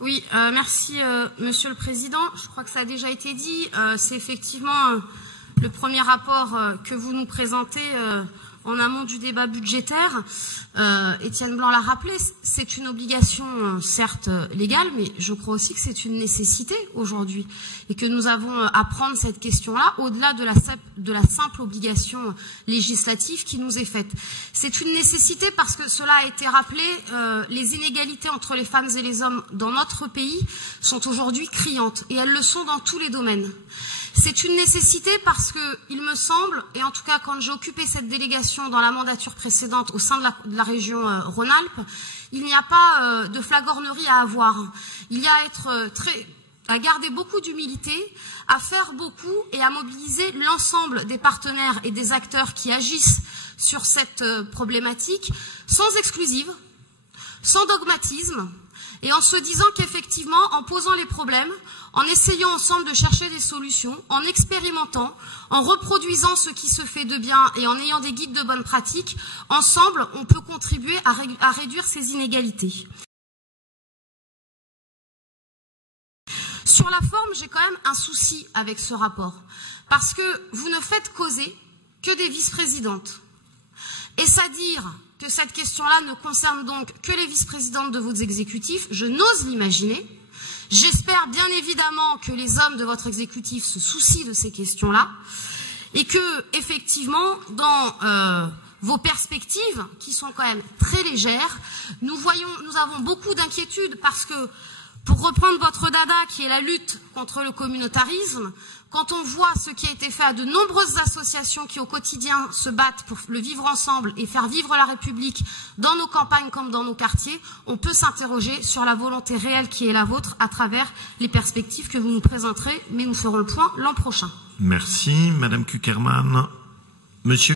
Oui, merci Monsieur le Président. Je crois que ça a déjà été dit. C'est effectivement le premier rapport que vous nous présentez en amont du débat budgétaire. Étienne Blanc l'a rappelé, c'est une obligation certes légale, mais je crois aussi que c'est une nécessité aujourd'hui et que nous avons à prendre cette question-là au-delà de la simple obligation législative qui nous est faite. C'est une nécessité parce que cela a été rappelé, les inégalités entre les femmes et les hommes dans notre pays sont aujourd'hui criantes et elles le sont dans tous les domaines. C'est une nécessité parce que, il me semble, et en tout cas quand j'ai occupé cette délégation dans la mandature précédente au sein de la région Rhône-Alpes, il n'y a pas de flagornerie à avoir. Il y a à garder beaucoup d'humilité, à faire beaucoup et à mobiliser l'ensemble des partenaires et des acteurs qui agissent sur cette problématique, sans exclusive, sans dogmatisme, et en se disant qu'effectivement, en posant les problèmes, en essayant ensemble de chercher des solutions, en expérimentant, en reproduisant ce qui se fait de bien et en ayant des guides de bonne pratique, ensemble, on peut contribuer à réduire ces inégalités. Sur la forme, j'ai quand même un souci avec ce rapport, parce que vous ne faites causer que des vice-présidentes. Est-ce à dire que cette question-là ne concerne donc que les vice-présidentes de votre exécutif? Je n'ose l'imaginer. J'espère bien évidemment que les hommes de votre exécutif se soucient de ces questions-là et que, effectivement, dans vos perspectives, qui sont quand même très légères, nous avons beaucoup d'inquiétudes parce que, pour reprendre votre dada qui est la lutte contre le communautarisme, quand on voit ce qui a été fait à de nombreuses associations qui au quotidien se battent pour le vivre ensemble et faire vivre la République dans nos campagnes comme dans nos quartiers, on peut s'interroger sur la volonté réelle qui est la vôtre à travers les perspectives que vous nous présenterez, mais nous ferons le point l'an prochain. Merci, Madame Cukierman. Monsieur